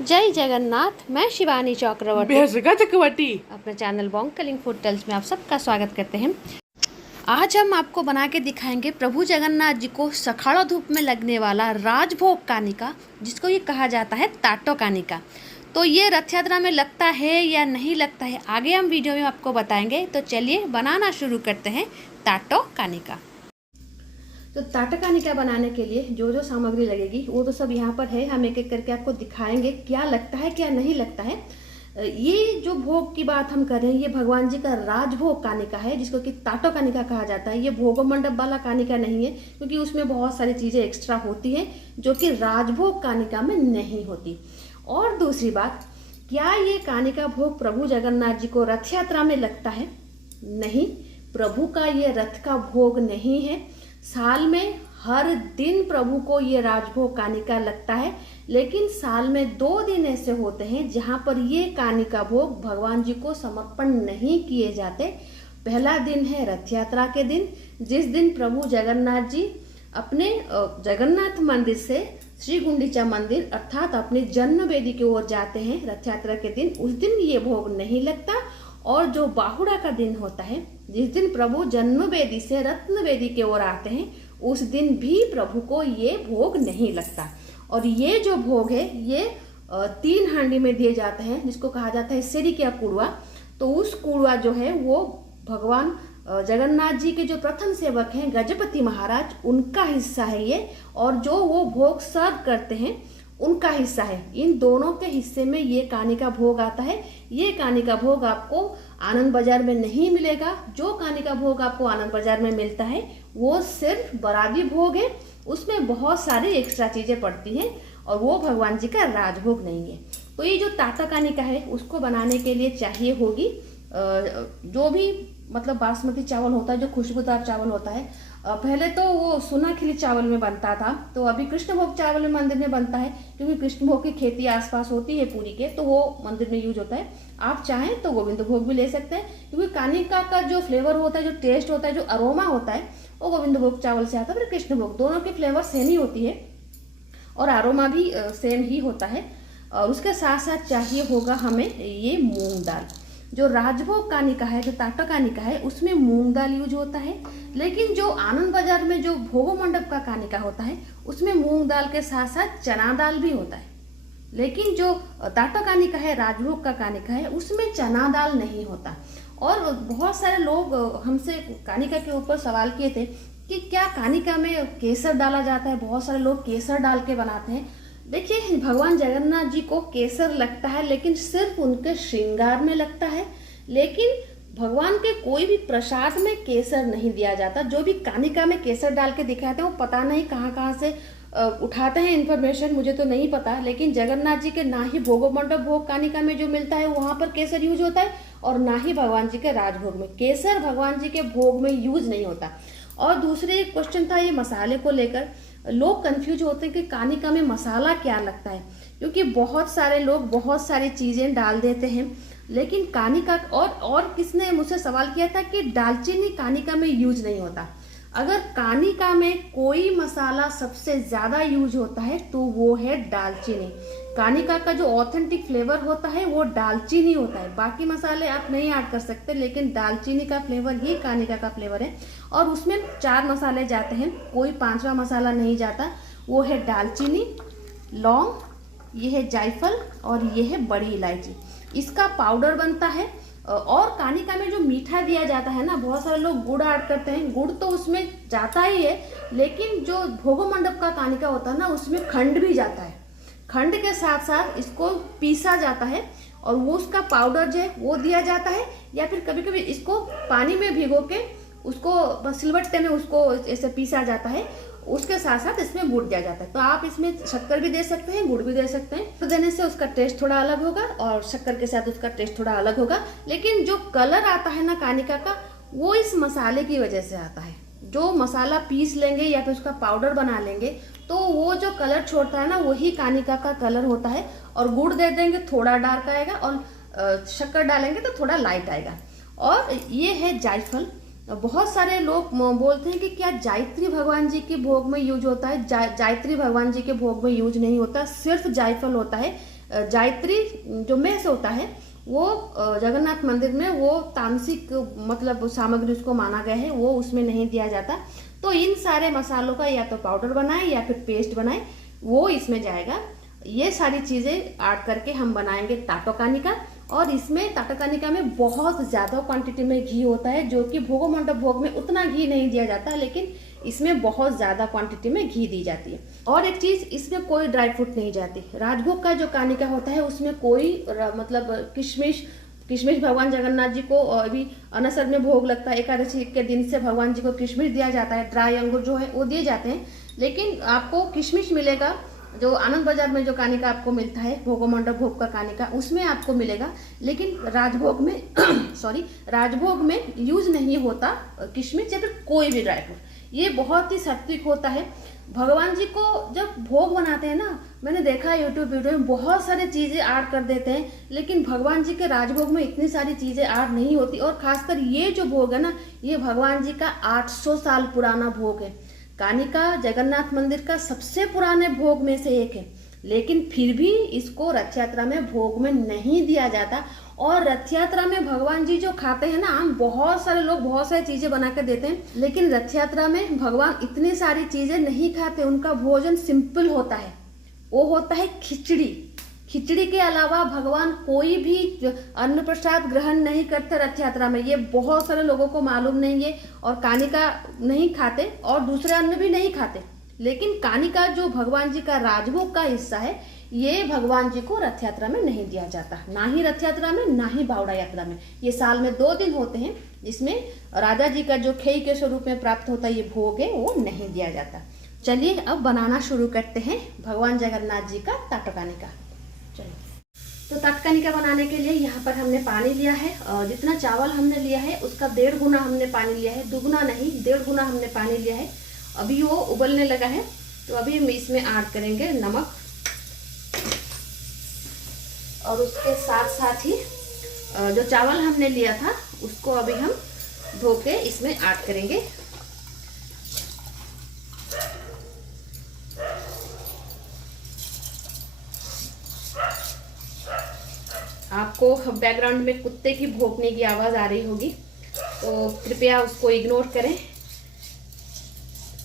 जय जगन्नाथ। मैं शिवानी चक्रवर्ती अपने channel Bong Calling Food Tales में आप सबका स्वागत करते हैं। आज हम आपको बना के दिखाएंगे प्रभु जगन्नाथ जी को सखाड़ा धूप में लगने वाला राजभोग कानिका, जिसको ये कहा जाता है ताटो कानिका। तो ये रथ यात्रा में लगता है या नहीं लगता है, आगे हम वीडियो में आपको बताएंगे। तो चलिए बनाना शुरू करते हैं ताटो कानिका। तो ताटो कानिका बनाने के लिए जो जो सामग्री लगेगी वो तो सब यहाँ पर है। हम एक एक करके आपको दिखाएंगे क्या लगता है क्या नहीं लगता है। ये जो भोग की बात हम कर रहे हैं, ये भगवान जी का राजभोग कानिका है, जिसको कि ताटो कानिका कहा जाता है। ये भोगो मंडप वाला कानिका नहीं है, क्योंकि उसमें बहुत सारी चीजें एक्स्ट्रा होती हैं जो कि राजभोग कानिका में नहीं होती। और दूसरी बात, क्या ये कानिका भोग प्रभु जगन्नाथ जी को रथ यात्रा में लगता है? नहीं, प्रभु का ये रथ का भोग नहीं है। साल में हर दिन प्रभु को ये राजभोग कानिका लगता है, लेकिन साल में 2 दिन ऐसे होते हैं जहां पर ये कानिका भोग भगवान जी को समर्पण नहीं किए जाते। पहला दिन है रथ यात्रा के दिन, जिस दिन प्रभु जगन्नाथ जी अपने जगन्नाथ मंदिर से श्री गुंडीचा मंदिर अर्थात अपनी जन्म वेदी की ओर जाते हैं रथ यात्रा के दिन। उस दिन ये भोग नहीं लगता। और जो बाहुड़ा का दिन होता है, जिस दिन प्रभु जन्म वेदी से रत्न वेदी की ओर आते हैं, उस दिन भी प्रभु को ये भोग नहीं लगता। और ये जो भोग है ये 3 हांडी में दिए जाते हैं, जिसको कहा जाता है सेरी क्या कुड़वा। तो उस कुड़वा जो है वो भगवान जगन्नाथ जी के जो प्रथम सेवक हैं गजपति महाराज, उनका हिस्सा है ये। और जो वो भोग सर्व करते हैं उनका हिस्सा है। इन दोनों के हिस्से में ये कानिका भोग आता है। ये कानिका भोग आपको आनंद बाजार में नहीं मिलेगा। जो कानिका भोग आपको आनंद बाजार में मिलता है वो सिर्फ बरादी भोग है, उसमें बहुत सारी एक्स्ट्रा चीजें पड़ती हैं और वो भगवान जी का राजभोग नहीं है। तो ये जो ताटो कानिका है उसको बनाने के लिए चाहिए होगी जो भी मतलब बासमती चावल होता है, जो खुशबूदार चावल होता है। पहले तो वो सुना खिली चावल में बनता था, तो अभी कृष्णभोग चावल में मंदिर में बनता है, क्योंकि कृष्णभोग की खेती आसपास होती है पूरी के, तो वो मंदिर में यूज होता है। आप चाहें तो गोविंद भोग भी ले सकते हैं, क्योंकि कानिका का जो फ्लेवर होता है, जो टेस्ट होता है, जो अरोमा होता है, वो गोविंद भोग चावल से आता है। फिर कृष्णभोग, दोनों की फ्लेवर सेम ही होती है और अरोमा भी सेम ही होता है। और उसके साथ साथ चाहिए होगा हमें ये मूंग दाल। जो राजभोग कानिका है, जो ताटो कानिका है, उसमें मूंग दाल यूज होता है। लेकिन जो आनंद बाजार में जो भोगो मंडप का कानिका होता है उसमें मूंग दाल के साथ साथ चना दाल भी होता है। लेकिन जो ताटो कानिका है, राजभोग का कानिका है, उसमें चना दाल नहीं होता। और बहुत सारे लोग हमसे कानिका के ऊपर सवाल किए थे कि क्या कानिका में केसर डाला जाता है। बहुत सारे लोग केसर डाल के बनाते हैं। देखिए, भगवान जगन्नाथ जी को केसर लगता है, लेकिन सिर्फ उनके श्रृंगार में लगता है। लेकिन भगवान के कोई भी प्रसाद में केसर नहीं दिया जाता। जो भी कानिका में केसर डाल के दिखाते हैं वो पता नहीं कहाँ से उठाते हैं इन्फॉर्मेशन, मुझे तो नहीं पता। लेकिन जगन्नाथ जी के ना ही भोगो मंडप भोग कानिका में जो मिलता है वहां पर केसर यूज होता है, और ना ही भगवान जी के राजभोग में। केसर भगवान जी के भोग में यूज नहीं होता। और दूसरे क्वेश्चन था ये मसाले को लेकर। लोग कंफ्यूज होते हैं कि कानिका में मसाला क्या लगता है, क्योंकि बहुत सारे लोग बहुत सारी चीजें डाल देते हैं। लेकिन कानिका और किसने मुझसे सवाल किया था कि दालचीनी कानिका में यूज नहीं होता। अगर कानिका में कोई मसाला सबसे ज्यादा यूज होता है तो वो है दालचीनी। कानिका का जो ऑथेंटिक फ्लेवर होता है वो दालचीनी होता है। बाकी मसाले आप नहीं ऐड कर सकते, लेकिन दालचीनी का फ्लेवर ही कानिका का फ्लेवर है। और उसमें 4 मसाले जाते हैं, कोई 5वां मसाला नहीं जाता। वो है दालचीनी, लौंग, ये है जायफल और ये है बड़ी इलायची। इसका पाउडर बनता है। और कानिका में जो मीठा दिया जाता है ना, बहुत सारे लोग गुड़ ऐड करते हैं। गुड़ तो उसमें जाता ही है, लेकिन जो भोगो मंडप का कानिका होता है ना, उसमें खंड भी जाता है। खंड के साथ साथ इसको पीसा जाता है और वो उसका पाउडर जो है वो दिया जाता है। या फिर कभी कभी इसको पानी में भिगो के उसको सिलबट्टे में उसको ऐसे पीसा जाता है। उसके साथ साथ इसमें गुड़ दिया जाता है। तो आप इसमें शक्कर भी दे सकते हैं, गुड़ भी दे सकते हैं। तो देने से उसका टेस्ट थोड़ा अलग होगा और शक्कर के साथ उसका टेस्ट थोड़ा अलग होगा। लेकिन जो कलर आता है ना कानिका का, वो इस मसाले की वजह से आता है। जो मसाला पीस लेंगे या फिर उसका पाउडर बना लेंगे तो वो जो कलर छोड़ता है ना, वही कानिका का कलर होता है। और गुड़ दे देंगे थोड़ा डार्क आएगा, और शक्कर डालेंगे तो थोड़ा लाइट आएगा। और ये है जायफल। बहुत सारे लोग बोलते हैं कि क्या जायत्री भगवान जी के भोग में यूज होता है। जायत्री भगवान जी के भोग में यूज नहीं होता, सिर्फ जायफल होता है। जायत्री जो मेस होता है वो जगन्नाथ मंदिर में वो तामसिक मतलब सामग्री उसको माना गया है, वो उसमें नहीं दिया जाता। तो इन सारे मसालों का या तो पाउडर बनाए या फिर पेस्ट बनाए, वो इसमें जाएगा। ये सारी चीज़ें ऐड करके हम बनाएंगे ताटोकानिका। और इसमें ताटोकानिका में बहुत ज़्यादा क्वांटिटी में घी होता है, जो कि भोगो मंडप भोग में उतना घी नहीं दिया जाता, लेकिन इसमें बहुत ज़्यादा क्वांटिटी में घी दी जाती है। और एक चीज़, इसमें कोई ड्राई फ्रूट नहीं जाती। राजभोग का जो कानिका होता है उसमें कोई मतलब किशमिश भगवान जगन्नाथ जी को अभी अनसर में भोग लगता है, एकादशी के दिन से भगवान जी को किशमिश दिया जाता है, ड्राई अंगूर जो है वो दिए जाते हैं। लेकिन आपको किशमिश मिलेगा जो आनंद बाजार में जो कानिका आपको मिलता है, भोगो मंडप भोग का कानिका, उसमें आपको मिलेगा। लेकिन राजभोग में राजभोग में यूज नहीं होता किशमिश या फिर कोई भी ड्राई फ्रूट। ये बहुत ही सात्विक होता है। भगवान जी को जब भोग बनाते हैं ना, मैंने देखा है यूट्यूब वीडियो में बहुत सारी चीज़ें ऐड कर देते हैं, लेकिन भगवान जी के राजभोग में इतनी सारी चीज़ें ऐड नहीं होती। और खासकर ये जो भोग है ना, ये भगवान जी का 800 साल पुराना भोग है। कानिका जगन्नाथ मंदिर का सबसे पुराने भोग में से एक है, लेकिन फिर भी इसको रथ यात्रा में भोग में नहीं दिया जाता। और रथ यात्रा में भगवान जी जो खाते हैं ना, हम बहुत सारे लोग बहुत सारी चीजें बना कर देते हैं, लेकिन रथ यात्रा में भगवान इतनी सारी चीजें नहीं खाते। उनका भोजन सिंपल होता है, वो होता है खिचड़ी। खिचड़ी के अलावा भगवान कोई भी अन्न प्रसाद ग्रहण नहीं करते रथ यात्रा में। ये बहुत सारे लोगों को मालूम नहीं है, और कानिका नहीं खाते और दूसरे अन्न भी नहीं खाते। लेकिन कानिका जो भगवान जी का राजभोग का हिस्सा है, ये भगवान जी को रथ यात्रा में नहीं दिया जाता, ना ही रथ यात्रा में ना ही बावड़ा यात्रा में। ये साल में 2 दिन होते हैं, जिसमें राजा जी का जो खेई के स्वरूप में प्राप्त होता है ये भोग है, वो नहीं दिया जाता। चलिए अब बनाना शुरू करते हैं भगवान जगन्नाथ जी का ताटोकानिका। तो ताटोकानिका बनाने के लिए यहाँ पर हमने पानी लिया है, और जितना चावल हमने लिया है उसका 1.5 गुना हमने पानी लिया है, दुगुना नहीं 1.5 गुना हमने पानी लिया है। अभी वो उबलने लगा है, तो अभी हम इसमें ऐड करेंगे नमक, और उसके साथ साथ ही जो चावल हमने लिया था उसको अभी हम धो के इसमें ऐड करेंगे। आपको बैकग्राउंड में कुत्ते की भौंकने की आवाज़ आ रही होगी, तो कृपया उसको इग्नोर करें।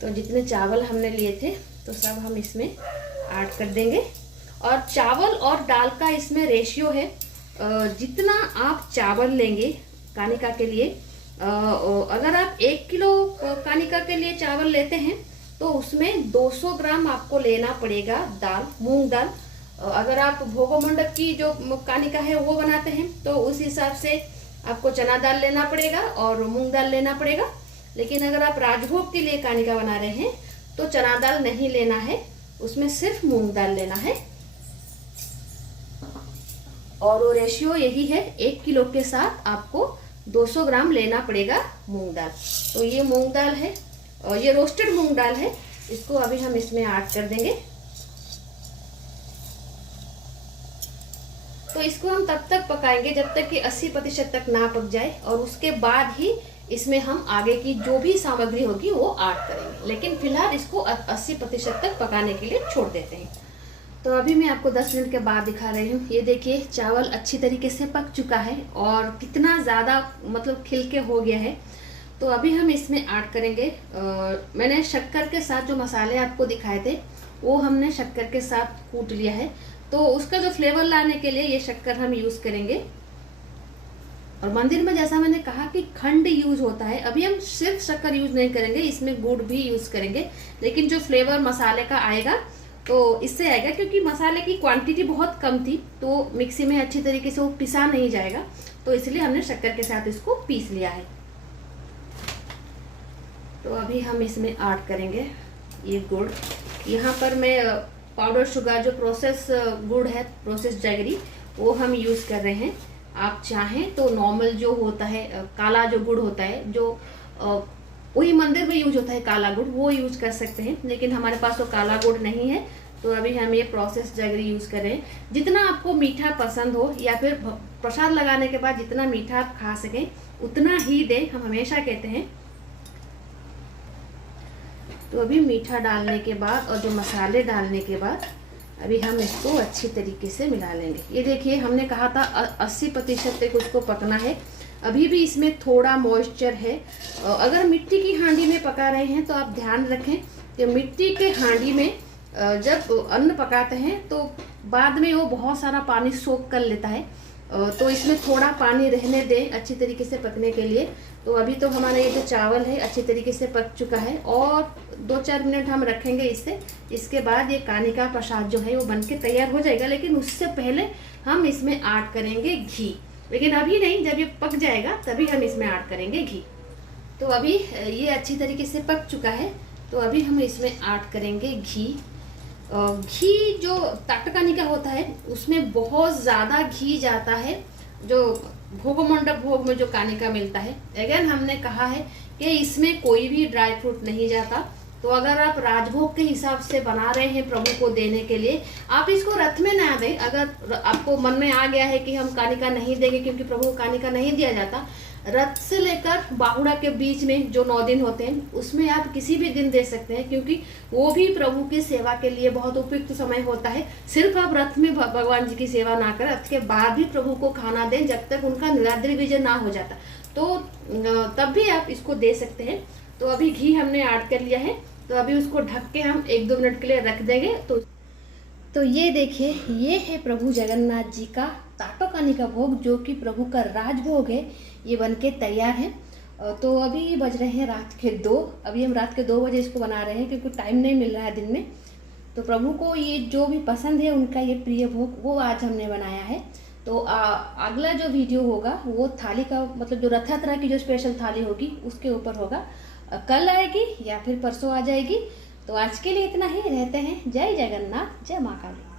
तो जितने चावल हमने लिए थे तो सब हम इसमें ऐड कर देंगे। और चावल और दाल का इसमें रेशियो है, जितना आप चावल लेंगे कानिका के लिए, अगर आप 1 किलो कानिका के लिए चावल लेते हैं तो उसमें 200 ग्राम आपको लेना पड़ेगा दाल, मूंग दाल। अगर आप भोगो मंडप की जो कानिका है वो बनाते हैं तो उस हिसाब से आपको चना दाल लेना पड़ेगा और मूंग दाल लेना पड़ेगा। लेकिन अगर आप राजभोग के लिए कानिका बना रहे हैं तो चना दाल नहीं लेना है, उसमें सिर्फ मूंग दाल लेना है। और वो रेशियो यही है, 1 किलो के साथ आपको 200 ग्राम लेना पड़ेगा मूंग दाल। तो ये मूंग दाल है, और ये रोस्टेड मूंग दाल है, इसको अभी हम इसमें ऐड कर देंगे। तो इसको हम तब तक पकाएंगे जब तक कि 80% तक ना पक जाए, और उसके बाद ही इसमें हम आगे की जो भी सामग्री होगी वो ऐड करेंगे। लेकिन फिलहाल इसको 80% तक पकाने के लिए छोड़ देते हैं। तो अभी मैं आपको 10 मिनट के बाद दिखा रही हूँ। ये देखिए चावल अच्छी तरीके से पक चुका है और कितना ज़्यादा मतलब खिल के हो गया है। तो अभी हम इसमें ऐड करेंगे, मैंने शक्कर के साथ जो मसाले आपको दिखाए थे वो हमने शक्कर के साथ कूट लिया है। तो उसका जो फ्लेवर लाने के लिए ये शक्कर हम यूज़ करेंगे। और मंदिर में जैसा मैंने कहा कि खंड यूज होता है, अभी हम सिर्फ शक्कर यूज नहीं करेंगे, इसमें गुड़ भी यूज करेंगे। लेकिन जो फ्लेवर मसाले का आएगा तो इससे आएगा, क्योंकि मसाले की क्वांटिटी बहुत कम थी तो मिक्सी में अच्छी तरीके से वो पिसा नहीं जाएगा, तो इसलिए हमने शक्कर के साथ इसको पीस लिया है। तो अभी हम इसमें ऐड करेंगे ये गुड़। यहाँ पर मैं पाउडर शुगर जो प्रोसेस गुड़ है, प्रोसेस जैगरी, वो हम यूज़ कर रहे हैं। आप चाहें तो नॉर्मल जो होता है काला जो गुड़ होता है, जो वही मंदिर में यूज होता है काला गुड़, वो यूज कर सकते हैं। लेकिन हमारे पास तो काला गुड़ नहीं है, तो अभी हम ये प्रोसेस जैगरी यूज़ कर रहे हैं। जितना आपको मीठा पसंद हो या फिर प्रसाद लगाने के बाद जितना मीठा आप खा सकें उतना ही दें, हम हमेशा कहते हैं। तो अभी मीठा डालने के बाद और जो मसाले डालने के बाद अभी हम इसको अच्छी तरीके से मिला लेंगे। ये देखिए, हमने कहा था 80% तक उसको पकना है। अभी भी इसमें थोड़ा मॉइस्चर है। अगर मिट्टी की हांडी में पका रहे हैं तो आप ध्यान रखें कि मिट्टी के हांडी में जब अन्न पकाते हैं तो बाद में वो बहुत सारा पानी सोख कर लेता है, तो इसमें थोड़ा पानी रहने दें अच्छी तरीके से पकने के लिए। तो अभी तो हमारा ये जो चावल है अच्छी तरीके से पक चुका है और 2-4 मिनट हम रखेंगे इससे। इसके बाद ये कानी का प्रसाद जो है वो बनके तैयार हो जाएगा, लेकिन उससे पहले हम इसमें ऐड करेंगे घी। लेकिन अभी नहीं, जब ये पक जाएगा तभी हम इसमें ऐड करेंगे घी। तो अभी ये अच्छी तरीके से पक चुका है, तो अभी हम इसमें ऐड करेंगे घी। घी जो ताटकानी का होता है उसमें बहुत ज़्यादा घी जाता है, जो भोग मंडप भोग में जो कानी का मिलता है। अगेन हमने कहा है कि इसमें कोई भी ड्राई फ्रूट नहीं जाता। तो अगर आप राजभोग के हिसाब से बना रहे हैं प्रभु को देने के लिए, आप इसको रथ में ना दें। अगर आपको मन में आ गया है कि हम कानिका नहीं देंगे क्योंकि प्रभु को कानिका नहीं दिया जाता, रथ से लेकर बाहुड़ा के बीच में जो 9 दिन होते हैं उसमें आप किसी भी दिन दे सकते हैं, क्योंकि वो भी प्रभु की सेवा के लिए बहुत उपयुक्त समय होता है। सिर्फ आप रथ में भगवान जी की सेवा ना करें, रथ के बाद भी प्रभु को खाना दें जब तक उनका नीलाद्री विजय ना हो जाता, तो तब भी आप इसको दे सकते हैं। तो अभी घी हमने ऐड कर लिया है, तो अभी उसको ढक के हम 1-2 मिनट के लिए रख देंगे। तो ये देखिए, ये है प्रभु जगन्नाथ जी का ताटकानी का भोग, जो कि प्रभु का राजभोग है। ये बनके तैयार है। तो अभी बज रहे हैं रात के 2। अभी हम रात के 2 बजे इसको बना रहे हैं क्योंकि टाइम नहीं मिल रहा है दिन में। तो प्रभु को ये जो भी पसंद है, उनका ये प्रिय भोग, वो आज हमने बनाया है। तो अगला जो वीडियो होगा वो थाली का, मतलब जो रथ यात्रा की जो स्पेशल थाली होगी उसके ऊपर होगा। कल आएगी या फिर परसों आ जाएगी। तो आज के लिए इतना ही। रहते हैं। जय जगन्नाथ, जय माँ काली।